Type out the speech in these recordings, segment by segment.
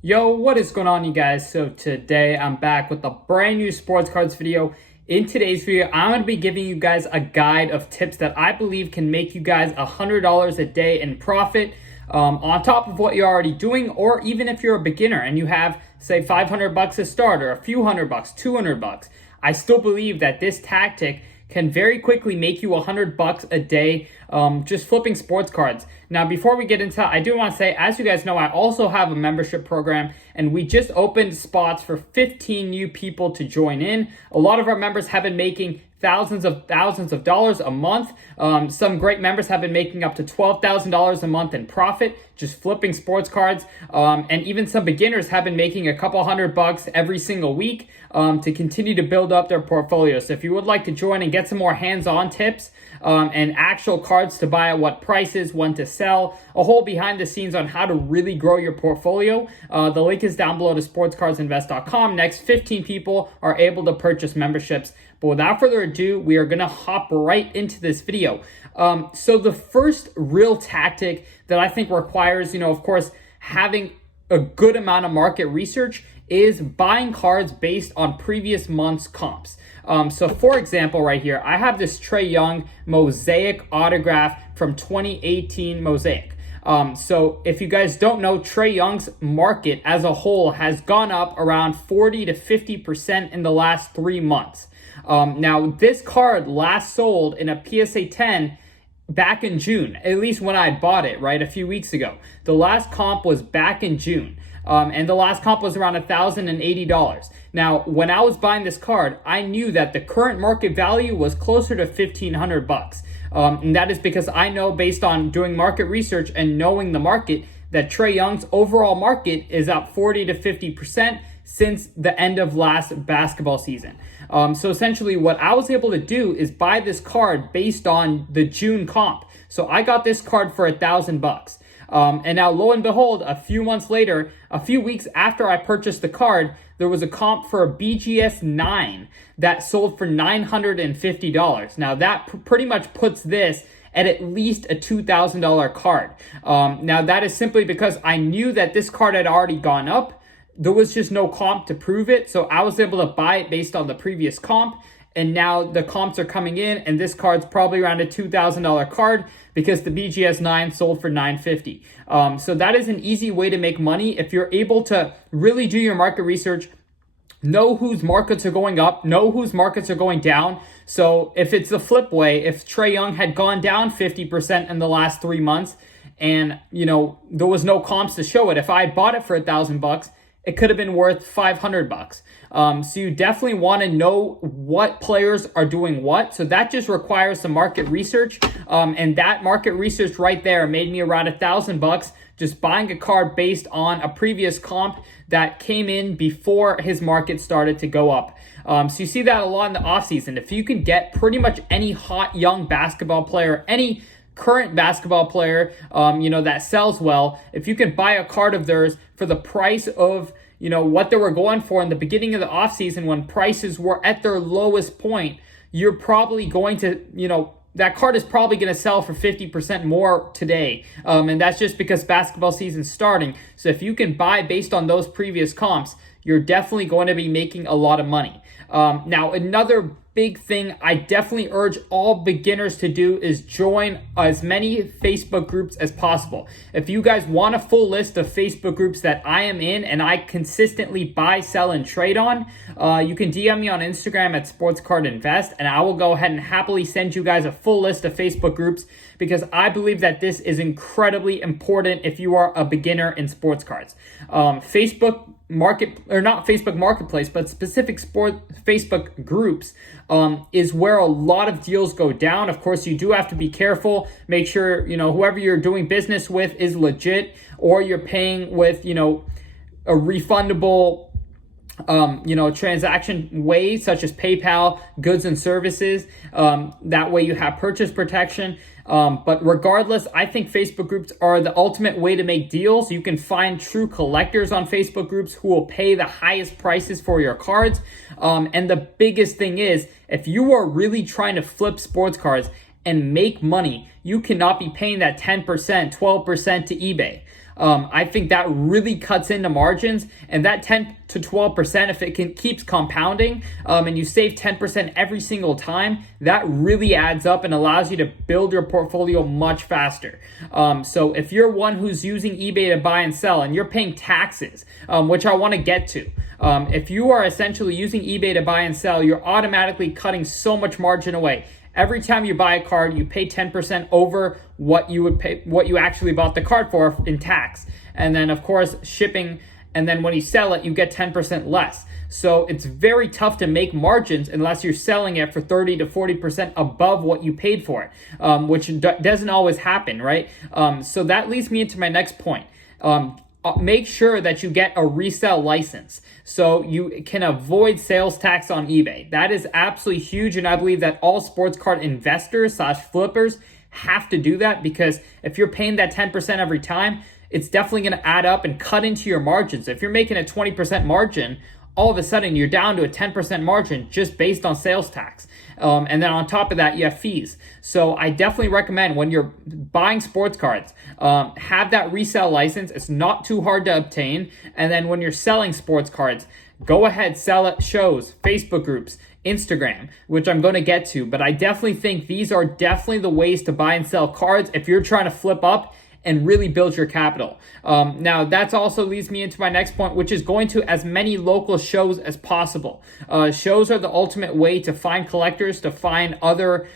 Yo, what is going on, you guys? So today I'm back with a brand new sports cards video. In today's video, I'm going to be giving you guys a guide of tips that I believe can make you guys $100 a day in profit on top of what you're already doing, or even if you're a beginner and you have, say, 500 bucks to start or a few hundred bucks, 200 bucks. I still believe that this tactic can very quickly make you $100 a day just flipping sports cards. Now, before we get into that, I do want to say, as you guys know, I also have a membership program, and we just opened spots for 15 new people to join in. A lot of our members have been making thousands of dollars a month. Some great members have been making up to $12,000 a month in profit just flipping sports cards. And even some beginners have been making a couple $100 every single week to continue to build up their portfolio. So if you would like to join and get some more hands-on tips and actual cards to buy at what prices, when to sell, a whole behind the scenes on how to really grow your portfolio, the link is down below to sportscardsinvest.com. Next 15 people are able to purchase memberships. But without further ado, we are going to hop right into this video. So the first real tactic that I think requires, of course, having a good amount of market research is buying cards based on previous month's comps. So for example, right here, I have this Trae Young Mosaic autograph from 2018 Mosaic. So if you guys don't know, Trae Young's market as a whole has gone up around 40 to 50% in the last 3 months. Now, this card last sold in a PSA 10 back in June, at least when I bought it, right, a few weeks ago. The last comp was back in June, and the last comp was around $1,080. Now, when I was buying this card, I knew that the current market value was closer to $1,500. And that is because I know, based on doing market research and knowing the market, that Trae Young's overall market is up 40 to 50% since the end of last basketball season. So essentially what I was able to do is buy this card based on the June comp. So I got this card for $1,000. And now, lo and behold, a few months later, a few weeks after I purchased the card, there was a comp for a BGS 9 that sold for $950. Now that pretty much puts this at least a $2,000 card. Now that is simply because I knew that this card had already gone up. There was just no comp to prove it, so I was able to buy it based on the previous comp, and now the comps are coming in, and this card's probably around a $2,000 card because the BGS 9 sold for $950. So that is an easy way to make money if you're able to really do your market research, know whose markets are going up, know whose markets are going down. So if it's the flip way, if Trae Young had gone down 50% in the last 3 months, and there was no comps to show it, if I had bought it for $1,000, it could have been worth $500. So you definitely want to know what players are doing what. So that just requires some market research. And that market research right there made me around $1,000 just buying a card based on a previous comp that came in before his market started to go up. So you see that a lot in the offseason. If you can get pretty much any hot young basketball player, any current basketball player, that sells well, if you can buy a card of theirs for the price of, what they were going for in the beginning of the offseason when prices were at their lowest point, you're probably going to, that card is probably going to sell for 50% more today. And that's just because basketball season's starting. So if you can buy based on those previous comps, you're definitely going to be making a lot of money. Now, another big thing I definitely urge all beginners to do is join as many Facebook groups as possible. If you guys want a full list of Facebook groups that I am in and I consistently buy, sell, and trade on, you can DM me on Instagram at SportsCardInvest, and I will go ahead and happily send you guys a full list of Facebook groups, because I believe that this is incredibly important if you are a beginner in sports cards. Facebook market, or not Facebook Marketplace, but specific Facebook groups is where a lot of deals go down. Of course, you do have to be careful. Make sure, whoever you're doing business with is legit, or you're paying with, a refundable transaction ways such as PayPal, goods and services. That way you have purchase protection. But regardless, I think Facebook groups are the ultimate way to make deals. You can find true collectors on Facebook groups who will pay the highest prices for your cards. And the biggest thing is, if you are really trying to flip sports cards and make money, you cannot be paying that 10%, 12% to eBay. I think that really cuts into margins, and that 10 to 12%, if it keeps compounding, and you save 10% every single time, that really adds up and allows you to build your portfolio much faster. So if you're one who's using eBay to buy and sell and you're paying taxes, which I want to get to, if you are essentially using eBay to buy and sell, you're automatically cutting so much margin away. Every time you buy a card, you pay 10% over what you would pay, what you actually bought the card for in tax. And then of course, shipping. And then when you sell it, you get 10% less. So it's very tough to make margins unless you're selling it for 30 to 40% above what you paid for it, which doesn't always happen, right? So that leads me into my next point. Make sure that you get a resale license so you can avoid sales tax on eBay. That is absolutely huge, and I believe that all sports card investors / flippers have to do that, because if you're paying that 10% every time, it's definitely going to add up and cut into your margins. If you're making a 20% margin, all of a sudden you're down to a 10% margin just based on sales tax. And then on top of that, you have fees. So I definitely recommend when you're buying sports cards, have that resale license. It's not too hard to obtain. And then when you're selling sports cards, go ahead, sell at shows, Facebook groups, Instagram, which I'm going to get to. But I definitely think these are definitely the ways to buy and sell cards if you're trying to flip up and really build your capital. Now, that also leads me into my next point, which is going to as many local shows as possible. Shows are the ultimate way to find collectors, to find other,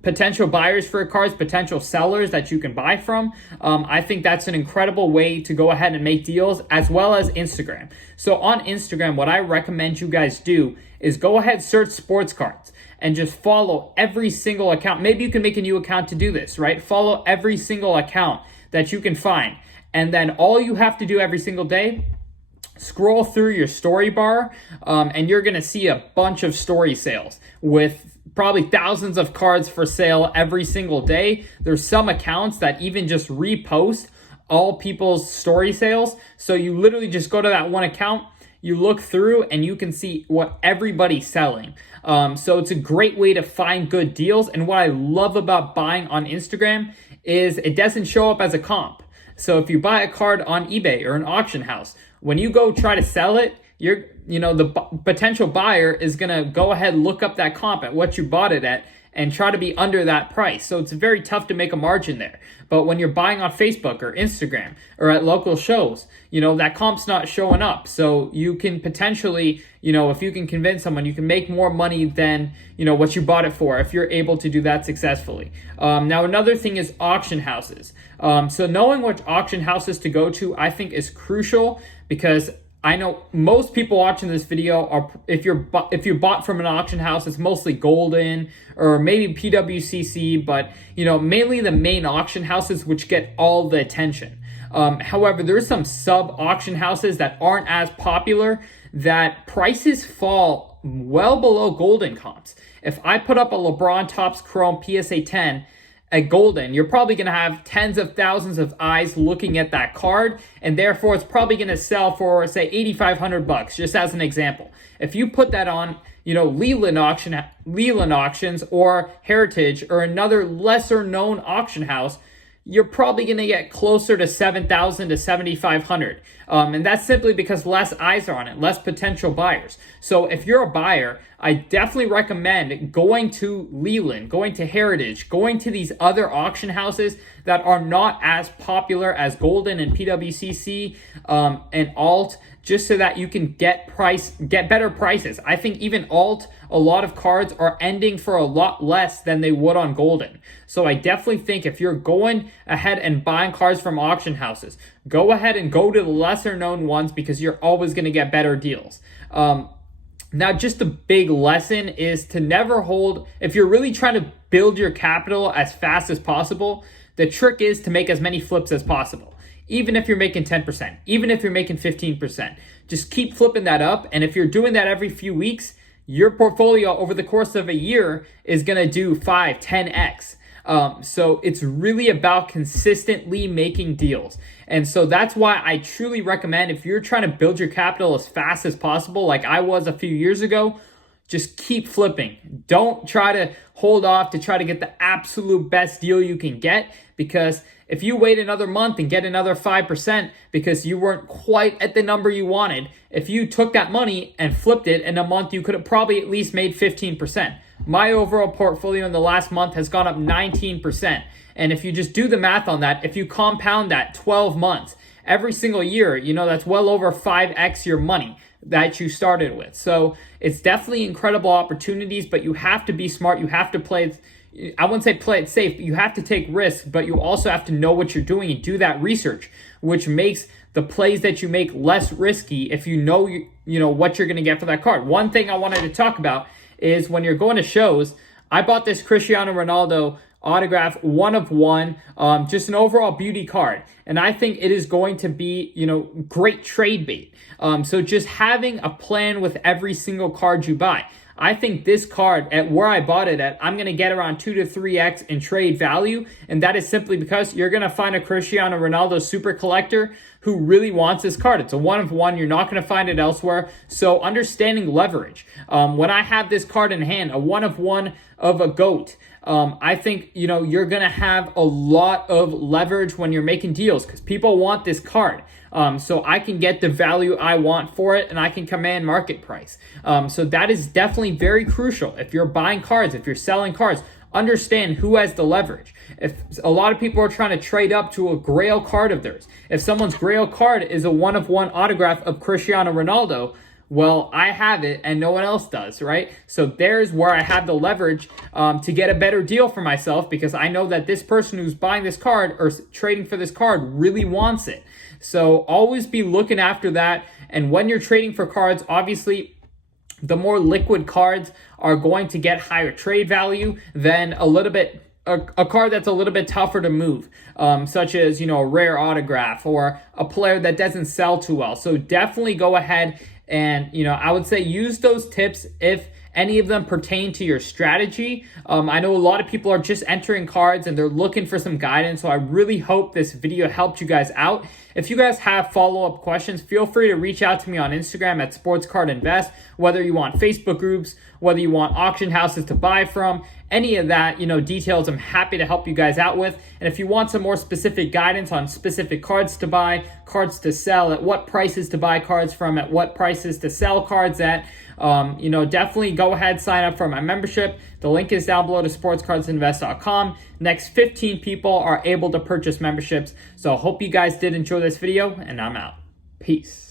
potential buyers for cards, potential sellers that you can buy from. I think that's an incredible way to go ahead and make deals, as well as Instagram. So on Instagram, what I recommend you guys do is go ahead, search sports cards, and just follow every single account. Maybe you can make a new account to do this, right? Follow every single account that you can find. And then all you have to do every single day, scroll through your story bar, and you're gonna see a bunch of story sales with probably thousands of cards for sale every single day. There's some accounts that even just repost all people's story sales. So you literally just go to that one account, you look through, and you can see what everybody's selling. So it's a great way to find good deals. And what I love about buying on Instagram is it doesn't show up as a comp. So if you buy a card on eBay or an auction house, when you go try to sell it, the potential buyer is going to go ahead and look up that comp at what you bought it at and try to be under that price. So it's very tough to make a margin there. But when you're buying on Facebook or Instagram or at local shows, that comp's not showing up. So you can potentially, if you can convince someone, you can make more money than, what you bought it for if you're able to do that successfully. Now, another thing is auction houses. So knowing which auction houses to go to, I think, is crucial, because I know most people watching this video are, if you bought from an auction house, it's mostly Golden or maybe PWCC, but mainly the main auction houses which get all the attention. However, there's some sub auction houses that aren't as popular that prices fall well below Golden comps. If I put up a LeBron Topps Chrome PSA 10 at Golden, you're probably going to have tens of thousands of eyes looking at that card, and therefore it's probably going to sell for, say, $8,500, just as an example. If you put that on, Leland Auctions or Heritage or another lesser known auction house, you're probably going to get closer to $7,000 to $7,500. And that's simply because less eyes are on it, less potential buyers. So if you're a buyer, I definitely recommend going to Leland, going to Heritage, going to these other auction houses that are not as popular as Golden and PWCC and Alt, just so that you can get better prices. I think even Alt, a lot of cards are ending for a lot less than they would on Golden. So I definitely think if you're going ahead and buying cards from auction houses, go ahead and go to the lesser known ones, because you're always going to get better deals. Now, just a big lesson is to never hold, if you're really trying to build your capital as fast as possible, the trick is to make as many flips as possible. Even if you're making 10%, even if you're making 15%, just keep flipping that up. And if you're doing that every few weeks, your portfolio over the course of a year is going to do 5, 10x. So it's really about consistently making deals. And so that's why I truly recommend, if you're trying to build your capital as fast as possible, like I was a few years ago, just keep flipping. Don't try to hold off to try to get the absolute best deal you can get, because if you wait another month and get another 5% because you weren't quite at the number you wanted, if you took that money and flipped it in a month, you could have probably at least made 15%. My overall portfolio in the last month has gone up 19%. And if you just do the math on that, if you compound that 12 months, every single year, that's well over 5x your money that you started with. So it's definitely incredible opportunities, but you have to be smart. You have to play it. I wouldn't say play it safe, but you have to take risks, but you also have to know what you're doing and do that research, which makes the plays that you make less risky if you know what you're going to get for that card. One thing I wanted to talk about is when you're going to shows, I bought this Cristiano Ronaldo autograph 1 of 1, just an overall beauty card, and I think it is going to be great trade bait. So just having a plan with every single card you buy. I think this card, at where I bought it at, I'm going to get around 2 to 3x in trade value. And that is simply because you're going to find a Cristiano Ronaldo super collector who really wants this card. It's a 1 of 1. You're not going to find it elsewhere. So understanding leverage. When I have this card in hand, a 1 of 1 of a GOAT, I think, you're going to have a lot of leverage when you're making deals because people want this card. So I can get the value I want for it and I can command market price. So that is definitely very crucial. If you're buying cards, if you're selling cards, understand who has the leverage. If a lot of people are trying to trade up to a grail card of theirs, if someone's grail card is a 1 of 1 autograph of Cristiano Ronaldo, well, I have it and no one else does, right? So there's where I have the leverage to get a better deal for myself, because I know that this person who's buying this card or trading for this card really wants it. So always be looking after that. And when you're trading for cards, obviously, the more liquid cards are going to get higher trade value than a card that's a little bit tougher to move, such as, a rare autograph or a player that doesn't sell too well. So definitely go ahead and, I would say use those tips if any of them pertain to your strategy. I know a lot of people are just entering cards and they're looking for some guidance. So I really hope this video helped you guys out. If you guys have follow-up questions, feel free to reach out to me on Instagram at SportsCardInvest, whether you want Facebook groups, whether you want auction houses to buy from, any of that, details I'm happy to help you guys out with. And if you want some more specific guidance on specific cards to buy, cards to sell, at what prices to buy cards from, at what prices to sell cards at, definitely go ahead, sign up for my membership. The link is down below to sportscardsinvest.com. Next 15 people are able to purchase memberships. So I hope you guys did enjoy this video, and I'm out. Peace.